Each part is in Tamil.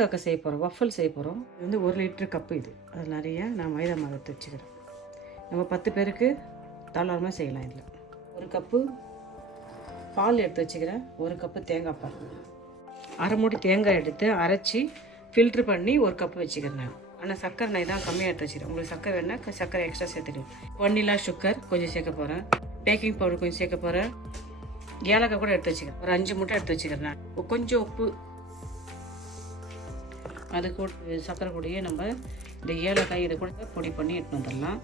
காக்கா செய்ய போகிறோம், வஃபல் செய்ய போகிறோம். இது வந்து 1 லிட்டர் கப்பு. இது அது நிறைய நான் மைதா மாவு எடுத்து வச்சுக்கிறேன். நம்ம 10 பேருக்கு தாராளமாக செய்யலாம். இதில் 1 கப்பு பால் எடுத்து வச்சுக்கிறேன். 1 கப்பு தேங்காய் பால், அரை மூடி தேங்காய் எடுத்து அரைச்சி ஃபில்ட்ரு பண்ணி 1 கப்பு வச்சுக்கிறேன் நான். ஆனால் சர்க்கரை நான் தான் கம்மியாக எடுத்து வச்சுக்கிறேன். உங்களுக்கு சர்க்கரை வேணால் சர்க்கரை எக்ஸ்ட்ரா சேர்த்துக்கலாம். வனிலா சுகர் கொஞ்சம் சேர்க்க போகிறேன். பேக்கிங் பவுடர் கொஞ்சம் சேர்க்க போகிறேன். ஏலக்காய் கூட எடுத்து வச்சுக்கிறேன். ஒரு 5 முட்டை எடுத்து வச்சுக்கிறேன் நான். கொஞ்சம் உப்பு, அது கூட சர்க்கரை கூடயே நம்ம இந்த ஏலக்காய் இதை கூட பொடி பண்ணி எடுத்து வந்துடலாம்.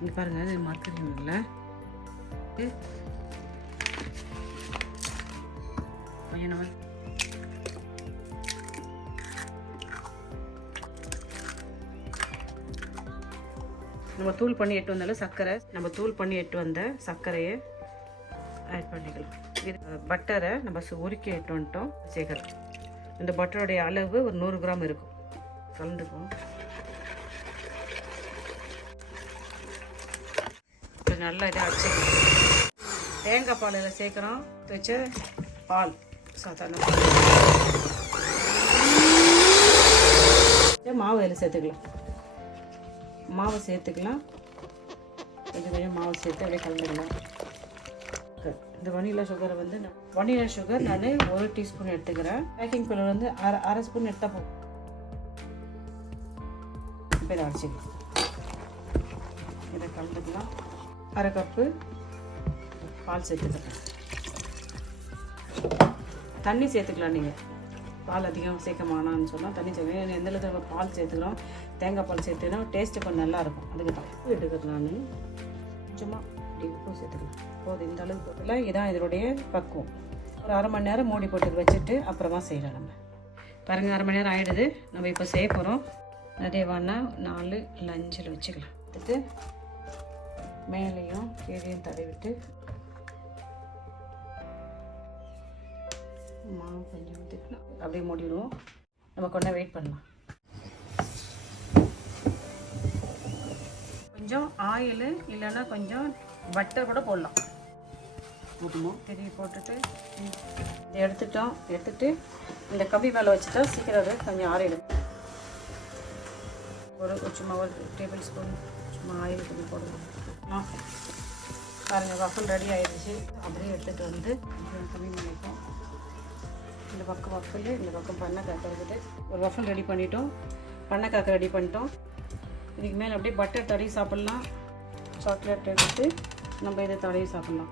இங்கே பாருங்கள், இது மறக்கிறீங்கள கொஞ்சம் நம்ம தூள் பண்ணி எட்டு வந்தாலும் சர்க்கரை, நம்ம தூள் பண்ணி எட்டு வந்த சர்க்கரையை ஆட் பண்ணிக்கலாம். இது பட்டரை நம்ம உருக்கி எட்டு வந்துட்டோம் சேர்க்கலாம். இந்த பட்டருடைய அளவு ஒரு 100 கிராம் இருக்கும். கலந்துக்கும். நல்லா இதை அடிச்சுக்கணும். தேங்காய் பால் இதில் சேர்க்குறோம். வச்ச பால் சாதாரண மாவு இதில் சேர்த்துக்கலாம். மாவு சேர்த்துக்கலாம். கொஞ்சம் கொஞ்சம் மாவு சேர்த்து அப்படியே கலந்துக்கலாம். இந்த வனிலா சுகரை வந்து வனிலா சுகர் நான் 1 டீஸ்பூன் எடுத்துக்கிறேன். பேக்கிங் பவுடர் வந்து அரை ஸ்பூன் எடுத்தால் போகும். இப்போ இதை அரைச்சிக்கலாம். இதை கலந்துக்கலாம். அரை கப்பு பால் சேர்த்துக்கலாம். தண்ணி சேர்த்துக்கலாம். நீங்கள் பால் அதிகம் சேர்க்கமானான்னு சொன்னால் தண்ணி சேர்க்கணும். எந்த அளவுக்கு பால் சேர்த்துக்கிறோம், தேங்காய் பால் சேர்த்துனா டேஸ்ட்டு கொஞ்சம் நல்லாயிருக்கும். அதுக்கு தான் உப்பு எடுக்கிறேன் நான். கொஞ்சமாக இப்படி உப்பு சேர்த்துக்கலாம். போதும், இந்த அளவுக்கு போட்டுலாம். இதான் இதனுடைய பக்குவம். ஒரு அரை மணி நேரம் மூடி போட்டு வச்சுட்டு அப்புறமா செய்யலாம். நம்ம பாருங்கள், அரை மணி நேரம் ஆகிடுது. நம்ம இப்போ செய்ய போகிறோம். அதே வேணா 4 லஞ்சில் வச்சுக்கலாம். எடுத்து மேலேயும் கீழையும் தடவிட்டு மாவு கொஞ்சம் ஊற்றிக்கலாம். அப்படியே மூடிடுவோம். நம்ம கொண்டா வெயிட் பண்ணலாம். கொஞ்சம் ஆயில் இல்லைன்னா கொஞ்சம் பட்டர் கூட போடலாம். போட்டுமோ திரும்பி போட்டுட்டு இதை எடுத்துட்டு இந்த கம்பி மேலே வச்சுட்டா சீக்கிரம் அது கொஞ்சம் ஆறிடும். சும்மா ஒரு டேபிள் ஸ்பூன் சும்மா ஆயில் கொஞ்சம் போடணும். பாருங்கள், வஃபல் ரெடி ஆகிடுச்சு. அப்படியே எடுத்துகிட்டு வந்து கம்மி பண்ணிப்போம். இந்த பக்கம் வஃபல், இந்த பக்கம் பண்ணக்காக்கா இருக்குது. ஒரு வஃபல் ரெடி பண்ணிட்டோம், பண்ணக்காக்கா ரெடி பண்ணிட்டோம். இதுக்கு மேலே அப்படியே பட்டர் தடவி சாப்பிட்லாம். சாக்லேட் எடுத்து நம்ம இதை தடவி சாப்பிட்லாம்.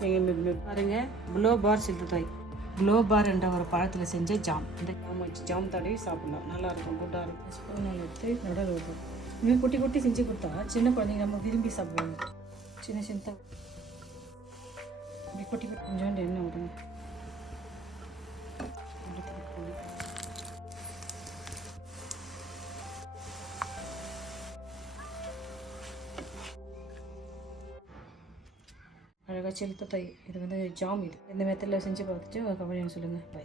நீங்கள் பாருங்கள், ப்ளோ பார் சில்லுதாய் ப்ளோ பார் என்ற ஒரு பழத்தில் செஞ்ச ஜாம். இந்த ஜாம் வச்சு ஜாம் தடவி சாப்பிட்லாம். நல்லாயிருக்கும், குட்டாக இருக்கும். ஸ்பூனில் எடுத்து நடுவில் வைப்போம். இன்னும் குட்டி குட்டி செஞ்சு கொடுத்தா சின்ன குழந்தைங்க நம்ம விரும்பி சாப்பிடுவாங்க. சின்ன சின்ன இப்படி குட்டி குட்டி கொஞ்சோண்டு எண்ணெய் விடுங்க. அழகாக செலுத்த தை. இது வந்து ஜாம். இது இந்த மெத்தடில் செஞ்சு பார்த்துட்டு கமெண்ட் சொல்லுங்கள். பை.